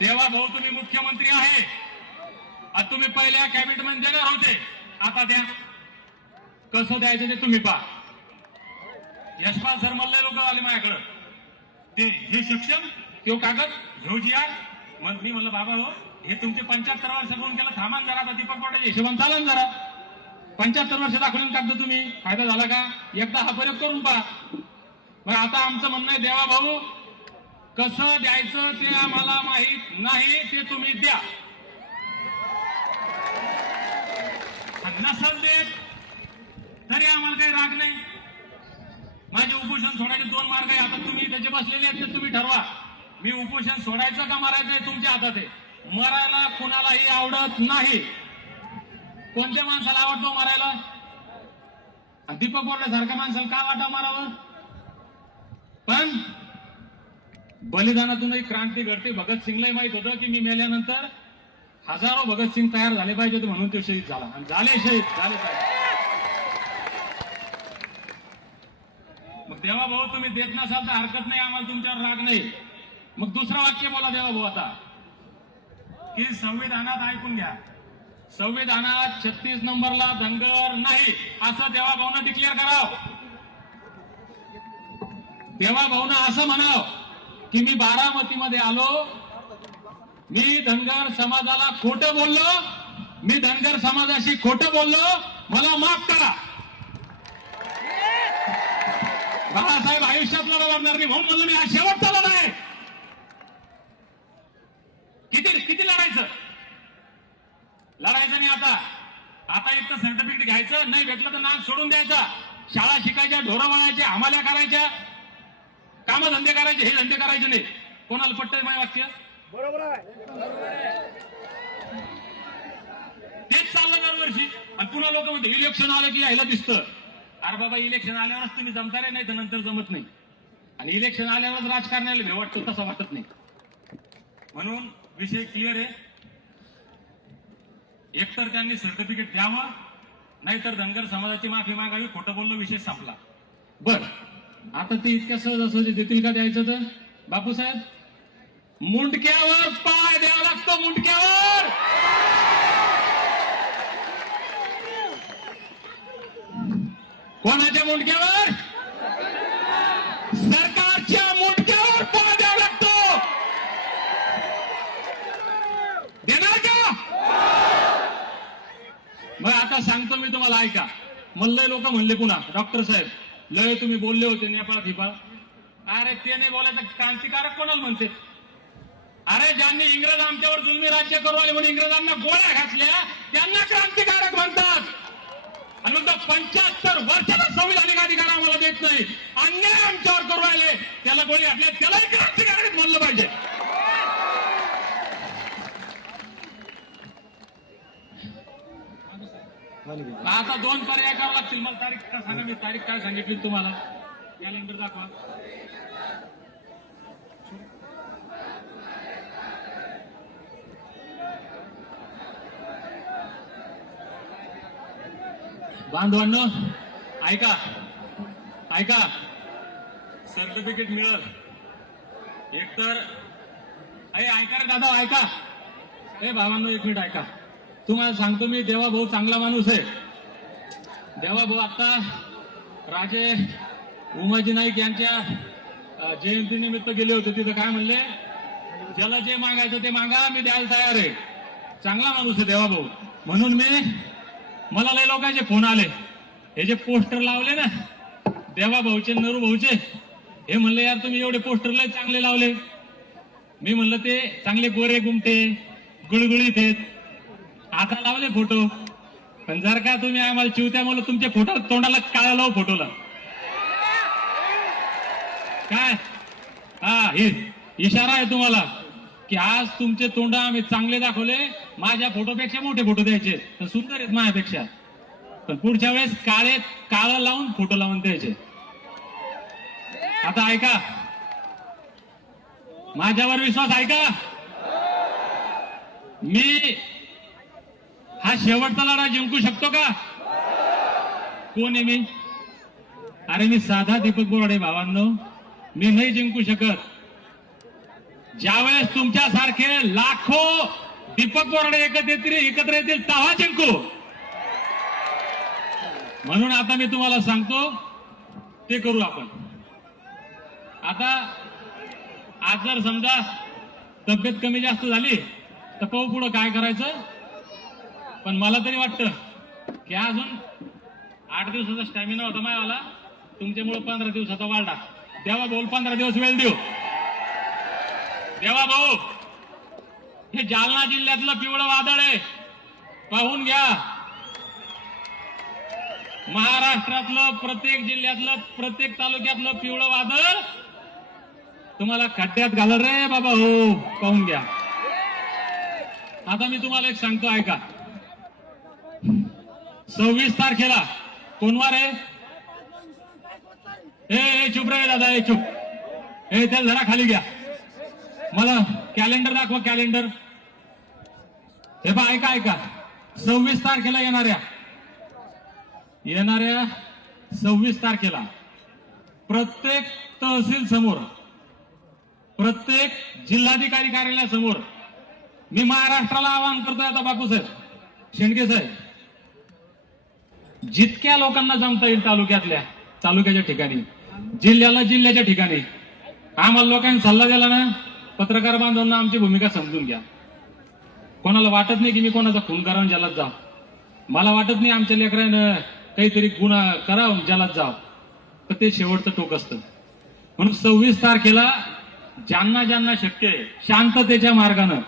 तेव्हा भाऊ तुम्ही मुख्यमंत्री आहे आता तुम्ही पहिल्या कॅबिनेट मध्ये देणार होते आता द्या कसं द्यायचं ते तुम्ही पा यशपाल सरमल्ले लोक आले माझ्याकडं ते हे शिक्षण किंवा कागद घेऊ जी मंत्री म्हणलं बाबा हो हे तुमचे पंच्याहत्तर वर्ष करून केलं थांबा जरा आता दीपक पाटील हिशोबान चालन जरा पंच्याहत्तर वर्ष दाखवून कागद तुम्ही फायदा झाला का एकदा हा प्रयोग करून पा मग आता आमचं म्हणणं आहे देवा भाऊ कसं द्यायचं ते आम्हाला माहीत नाही ते तुम्ही द्या नसल देत तरी आम्हाला काही राग नाही माझे उपोषण सोडायचे दोन मार्ग आहे आता तुम्ही त्याचे बसलेले आहेत ते तुम्ही ठरवा मी उपोषण सोडायचं का मारायचं हे तुमच्या हातात आहे मरायला कुणालाही आवडत नाही कोणत्या माणसाला आवडतो मारायला दीपक बोर्डे सारख्या माणसाला का वाटा मारावं पण बलिदानातूनही क्रांती घडते भगतसिंगलाही माहित होतं की मी मेल्यानंतर हजारो भगतसिंग तयार झाले पाहिजे म्हणून तो शहीद झाला आणि झाले शहीद झाले पाहिजे मग देवा भाऊ तुम्ही देत नसाल तर हरकत नाही आम्हाला तुमच्यावर राग नाही मग दुसरं वाक्य बोला देवा भाऊ आता की संविधानात ऐकून घ्या संविधानात छत्तीस नंबरला धनगर नाही असं देवा भाऊनं डिक्लेअर करावं देवा भाऊनं असं म्हणाव की मी बारामतीमध्ये आलो मी धनगर समाजाला खोट बोललो मी धनगर समाजाशी खोट बोललो मला माफ करा बाळासाहेब आयुष्यात लढा लागणार नाही म्हणून म्हणलं मी हा शेवटचा लढा आहे किती किती लढायचं लढायचं नाही आता आता एक तर सर्टिफिकेट घ्यायचं नाही भेटलं तर नाव सोडून द्यायचा शाळा शिकायच्या ढोरवाळाच्या आम्हाला करायच्या काम धंदे करायचे हे धंदे करायचे नाही कोणाला पटत माझ्या वाक्य बरोबर तेच चाललं दरवर्षी आणि पुन्हा लोक म्हणते इलेक्शन आलं की यायला दिसतं अरे बाबा इलेक्शन आल्यावरच तुम्ही जमता रे नाही तर नंतर जमत नाही आणि इलेक्शन आल्यावरच राजकारण्याला भेवाट वाटतो तसा वाटत नाही म्हणून विषय क्लिअर आहे एकतर त्यांनी सर्टिफिकेट द्यावं नाहीतर धनगर समाजाची माफी मागावी खोटं बोललो विषय संपला बरं आता ते इतक्या सहज असं देतील का द्यायचं तर बापूसाहेब मुंडक्यावर पाय द्यावा लागतो मुंडक्यावर कोणाच्या मुंडक्यावर सरकारच्या मुंडक्यावर पाय द्यावा लागतो देणार का मग आता सांगतो मी तुम्हाला ऐका मल्ल लोक म्हणले पुन्हा डॉक्टर साहेब लय तुम्ही बोलले होते नेपाळ हिपाळ अरे ते नाही बोलायचं क्रांतिकारक कोणाला म्हणते अरे ज्यांनी इंग्रज आमच्यावर जुलमी राज्य करू आले म्हणून इंग्रजांना गोळ्या घातल्या त्यांना क्रांतिकारक म्हणतात आणि म्हणतो पंच्याहत्तर वर्षाचा संविधानिक अधिकार आम्हाला देत नाही अन्याय आमच्यावर करू आले त्याला गोळी घातल्या त्यालाही क्रांतिकारक म्हणलं पाहिजे आता दोन पर्याय करावं लागतील मला तारीख काय सांगा मी तारीख काय सांगितली तुम्हाला कॅलेंडर दाखवा बांधवांनो ऐका ऐका सर्टिफिकेट मिळल एकतर अरे ऐका रे दादा ऐका ए बाबांनो एक मिनिट ऐका तुम्हाला सांगतो मी देवा भाऊ चांगला माणूस आहे देवा भाऊ आता राजे उमाजी नाईक यांच्या जयंतीनिमित्त गेले होते तिथं काय म्हणले ज्याला जे मागायचं ते मागा मी द्यायला तयार आहे चांगला माणूस आहे देवा भाऊ म्हणून मी मला लय लोकांचे फोन आले हे जे पोस्टर लावले ना देवा भाऊचे नरू भाऊचे हे म्हणले यार तुम्ही एवढे पोस्टर लय चांगले लावले मी म्हणलं ते चांगले गोरे गुमटे गुळगुळीत आहेत आता लावले फोटो पण जर का तुम्ही आम्हाला चिवत्या मुलं तुमच्या फोटो तोंडाला काळा लाव फोटोला काय हा हे इशारा आहे तुम्हाला की आज तुमचे तोंड आम्ही चांगले दाखवले माझ्या फोटोपेक्षा मोठे फोटो द्यायचे तर सुंदर आहेत माझ्यापेक्षा पण पुढच्या वेळेस काळे काळ लावून फोटो लावून द्यायचे आता ऐका माझ्यावर विश्वास ऐका मी हा शेवटचा लढा जिंकू शकतो का कोण आहे मी अरे मी साधा दीपक बोराडे भावांनो मी नाही जिंकू शकत ज्यावेळेस तुमच्यासारखे लाखो दीपक बोराडे एकत्र येतील एकत्र येतील तहा जिंकू म्हणून आता मी तुम्हाला सांगतो ते करू आपण आता आज जर समजा तब्येत कमी जास्त झाली तर पाहू पुढं काय करायचं पण मला तरी वाटतं की अजून आठ दिवसाचा स्टॅमिना होता मायावाला तुमच्यामुळे पंधरा दिवसाचा वाढला देवा बोल पंधरा दिवस वेळ देऊ देवा भाऊ हे जालना जिल्ह्यातलं पिवळं वादळ आहे पाहून घ्या महाराष्ट्रातलं प्रत्येक जिल्ह्यातलं प्रत्येक तालुक्यातलं पिवळं वादळ तुम्हाला खड्ड्यात घाल रे बाबा हो पाहून घ्या आता मी तुम्हाला एक सांगतो ऐका सव्वीस तारखेला कोणवार आहे ए चुप रे दादा ए चुप हे त्याला जरा खाली घ्या मला कॅलेंडर दाखवा कॅलेंडर हे बा ऐका ऐका सव्वीस तारखेला येणाऱ्या येणाऱ्या सव्वीस तारखेला प्रत्येक तहसील समोर प्रत्येक जिल्हाधिकारी कार्यालयासमोर मी महाराष्ट्राला आवाहन करतोय आता बापू साहेब शेंडके साहेब जितक्या लोकांना जमता येईल तालुक्यातल्या तालुक्याच्या ठिकाणी जिल्ह्याला जिल्ह्याच्या ठिकाणी आम्हाला लोकांनी सल्ला दिला ना पत्रकार बांधवांना आमची भूमिका समजून घ्या कोणाला वाटत नाही की मी कोणाचा खून करावं ज्याला जाव मला वाटत नाही आमच्या लेकरानं काहीतरी गुन्हा करावं ज्याला जाव तर ते शेवटचं टोक असतं म्हणून सव्वीस तारखेला ज्यांना ज्यांना शक्य आहे शांततेच्या मार्गानं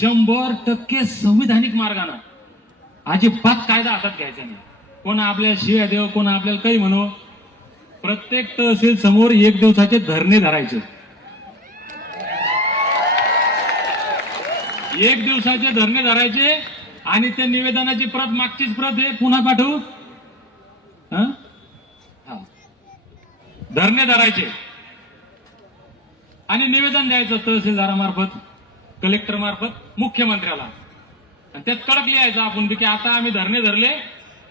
शंभर टक्के संविधानिक मार्गानं अजिबात कायदा हातात घ्यायचा नाही कोण आपल्या शिव्या देव कोण आपल्याला काही म्हणो प्रत्येक तहसील समोर एक दिवसाचे धरणे धरायचे एक दिवसाचे धरणे धरायचे आणि ते निवेदनाची प्रत मागचीच प्रत हे पुन्हा पाठवू धरणे धरायचे आणि निवेदन द्यायचं तहसीलदारामार्फत कलेक्टर मार्फत मुख्यमंत्र्याला आणि त्यात कडक लिहायचं आपण की आता आम्ही धरणे धरले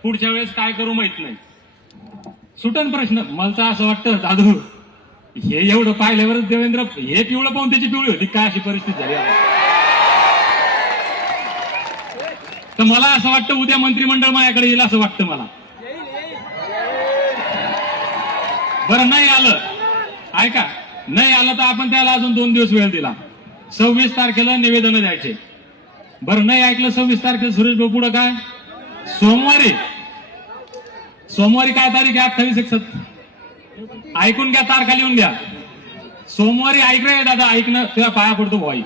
पुढच्या वेळेस काय करू माहित नाही सुटन प्रश्न मला तर असं वाटतं दादू हे एवढं पाहिल्यावर देवेंद्र हे पिवळं पाहून त्याची पिवळी होती काय अशी परिस्थिती झाली तर मला असं वाटतं उद्या मंत्रिमंडळ माझ्याकडे येईल असं वाटतं मला बरं नाही आलं ऐका नाही आलं तर आपण त्याला अजून दोन दिवस वेळ दिला सव्वीस तारखेला निवेदन द्यायचे बरं नाही ऐकलं सव्वीस तारखेला सुरेश भाऊ पुढं काय सोमवारी सोमवारी काय तारीख आहे अठ्ठावीस एक ऐकून घ्या तारखा लिहून घ्या सोमवारी ऐकणार दादा ऐकणं तुला पाया पडतो भाई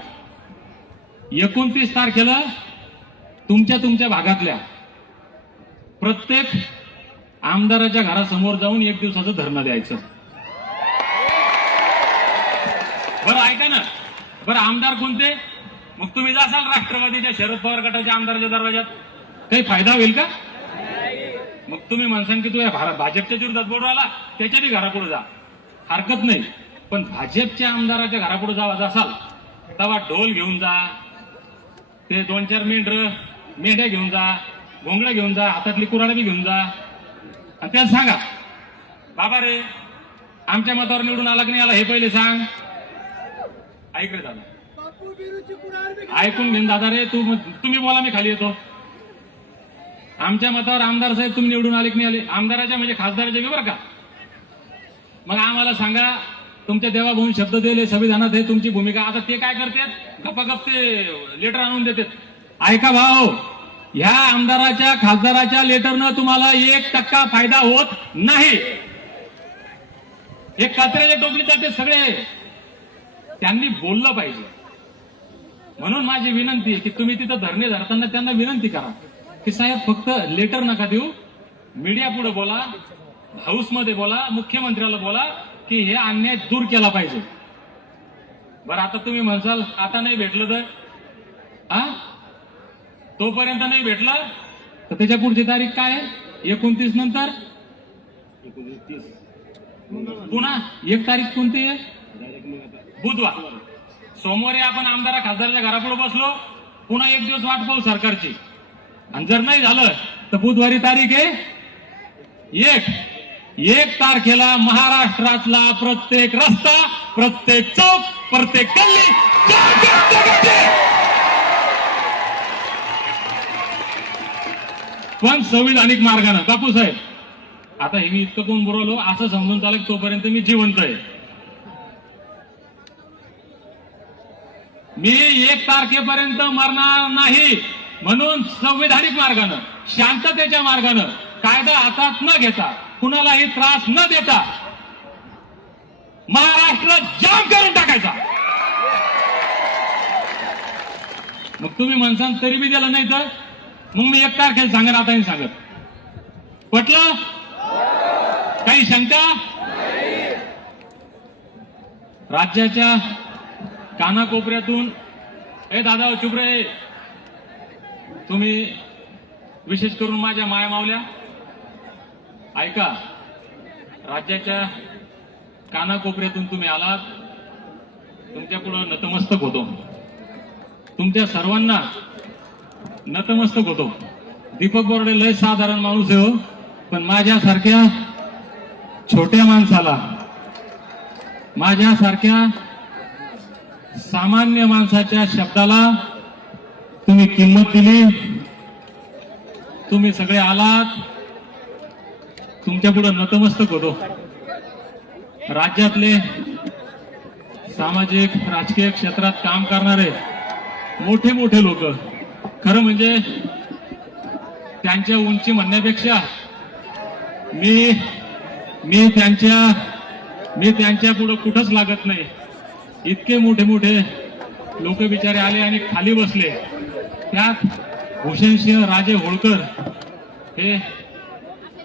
एकोणतीस तारखेला तुमच्या तुमच्या भागातल्या प्रत्येक आमदाराच्या घरासमोर जाऊन एक दिवसाचं धरणं द्यायचं बरं ऐका ना बरं आमदार कोणते मग तुम्ही जासाल राष्ट्रवादीच्या शरद पवार गटाच्या आमदाराच्या दरवाजात काही फायदा होईल का मग तुम्ही म्हणसान की तू या भाजपच्या विरोधात बोलू आला त्याच्याही घरापुढे जा हरकत नाही पण भाजपच्या आमदाराच्या घरापुढे जावा असाल तेव्हा ढोल घेऊन जा ते दोन चार मेंढर मेंढ्या घेऊन जा घोंगड्या घेऊन जा हातातली कुराडा बी घेऊन जा आणि त्याला सांगा बाबा रे आमच्या मतावर निवडून आला की नाही आला हे पहिले सांग ऐक रे दादा ऐकून घेऊन दादा रे तू तुम्ही बोला मी खाली येतो आमच्या मतावर आमदार साहेब तुम्ही निवडून आले की नाही आले आमदाराच्या म्हणजे खासदाराच्या बरं का मग आम्हाला सांगा तुमच्या देवाभाऊन शब्द दिले संविधानात हे तुमची भूमिका आता ते काय करतात गपागप ते लेटर आणून देते ऐका भाऊ ह्या आमदाराच्या खासदाराच्या लेटरनं तुम्हाला एक टक्का फायदा होत नाही एक कचऱ्याच्या टोपली जाते सगळे त्यांनी बोललं पाहिजे म्हणून माझी विनंती की तुम्ही तिथं धरणे धरताना त्यांना विनंती करा की साहेब फक्त लेटर नका देऊ मीडिया पुढे बोला हाऊसमध्ये बोला मुख्यमंत्र्याला बोला की हे अन्याय दूर केला पाहिजे बरं आता तुम्ही म्हणसाल आता नाही भेटलं तर हा तोपर्यंत नाही भेटला तर त्याच्या पुढची तारीख काय आहे एकोणतीस नंतर पुन्हा एक तारीख कोणती आहे बुधवार सोमवारी आपण आमदार खासदारच्या घरापुढे बसलो पुन्हा एक दिवस वाट पाहू सरकारची आणि जर नाही झालं तर बुधवारी तारीख आहे एक एक तारखेला महाराष्ट्रातला प्रत्येक रस्ता प्रत्येक चौक प्रत्येक गल्ली पण संविधानिक मार्गानं बापू साहेब आता हे मी इतकं कोण बोलवलो असं समजून चालेल तोपर्यंत मी जिवंत आहे मी एक तारखेपर्यंत मरणार नाही म्हणून संविधानिक मार्गानं शांततेच्या मार्गानं कायदा हातात न घेता कुणालाही त्रास न देता महाराष्ट्र जाम करून टाकायचा मग तुम्ही माणसांना तरी बी दिलं नाही तर मग मी एक तारखेला सांगत आता सांगत पटलं काही शंका राज्याच्या कानाकोपऱ्यातून हे दादा चुपरे तुम्ही विशेष करून माझ्या मायामावल्या ऐका राज्याच्या कानाकोपऱ्यातून तुम्ही आलात तुमच्यापुढं नतमस्तक होतो तुमच्या सर्वांना नतमस्तक होतो दीपक बोर्डे लय साधारण माणूस आहे हो पण माझ्यासारख्या छोट्या माणसाला माझ्यासारख्या सामान्य माणसाच्या शब्दाला तुम्ही किंमत दिली तुम्ही सगळे आलात तुमच्या पुढं नतमस्तक होतो राज्यातले सामाजिक राजकीय क्षेत्रात काम करणारे मोठे मोठे लोक खरं म्हणजे त्यांच्या उंची म्हणण्यापेक्षा मी मी त्यांच्या मी त्यांच्या पुढं कुठंच लागत नाही इतके मोठे मोठे लोक बिचारे आले आणि खाली बसले त्यात भूषणसिंह राजे होळकर हे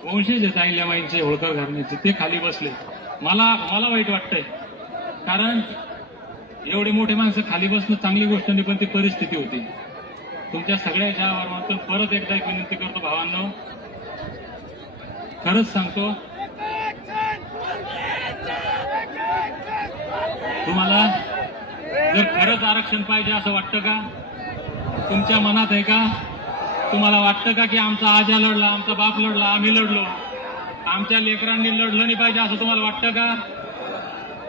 वंशज आहेत अहिल्याबाईंचे होळकर घराण्याचे ते खाली बसले मला मला वाईट वाटतंय कारण एवढे मोठे माणसं खाली बसणं चांगली गोष्ट नाही पण ती परिस्थिती होती तुमच्या सगळ्याच्या परत एकदा एक विनंती करतो भावांनो खरंच सांगतो तुम्हाला जर खरंच आरक्षण पाहिजे असं वाटतं का तुमच्या मनात आहे का तुम्हाला वाटतं का की आमचा आजा लढला आमचा बाप लढला आम्ही लढलो आमच्या लेकरांनी लढलं नाही पाहिजे असं तुम्हाला वाटतं का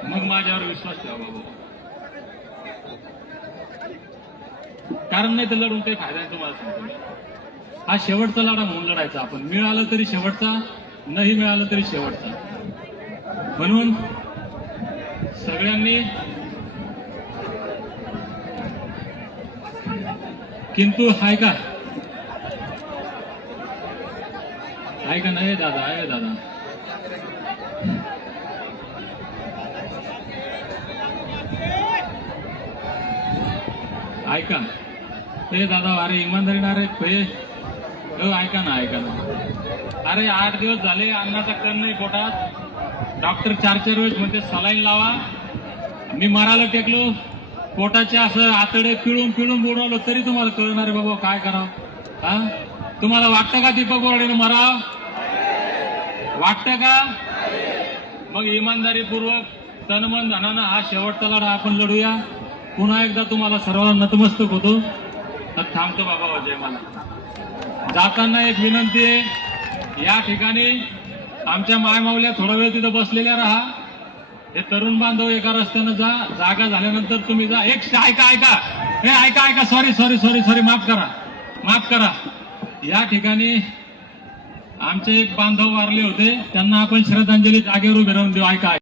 मग माझ्यावर विश्वास ठेवा बाबा कारण नाही तर लढून काही फायदा आहे तुम्हाला हा शेवटचा लढा म्हणून लढायचा आपण मिळालं तरी शेवटचा नाही मिळालं तरी शेवटचा म्हणून सगळ्यांनी किंतु हाय का हाय का नाही दादा आहे दादा ऐका ते दादा अरे इमानदारी ना रे ऐका ना ऐका ना अरे आठ दिवस झाले अन्नाचा कण नाही पोटात डॉक्टर चार चार वेळेस म्हणजे सलाईन लावा मी मराला टेकलो पोटाचे असं आतडे पिळून पिळून बुडवलं तरी तुम्हाला कळणार बाबा काय करावं हा तुम्हाला वाटतं का दीपक बोर्डेने मराव वाटतं का मग इमानदारीपूर्वक तनमन धनानं हा शेवटचा लढा आपण लढूया पुन्हा एकदा तुम्हाला सर्वांना नतमस्तक होतो तर थांबतो बाबा अजय हो, मला जाताना एक विनंती आहे या ठिकाणी आमच्या मायमावल्या थोडा वेळ तिथं बसलेल्या राहा हे तरुण बांधव एका रस्त्यानं जा जागा झाल्यानंतर तुम्ही जा एक ऐका ऐका हे ऐका ऐका सॉरी सॉरी सॉरी सॉरी माफ करा माफ करा या ठिकाणी आमचे एक बांधव वारले होते त्यांना आपण श्रद्धांजली जागेवर उभे राहून देऊ ऐका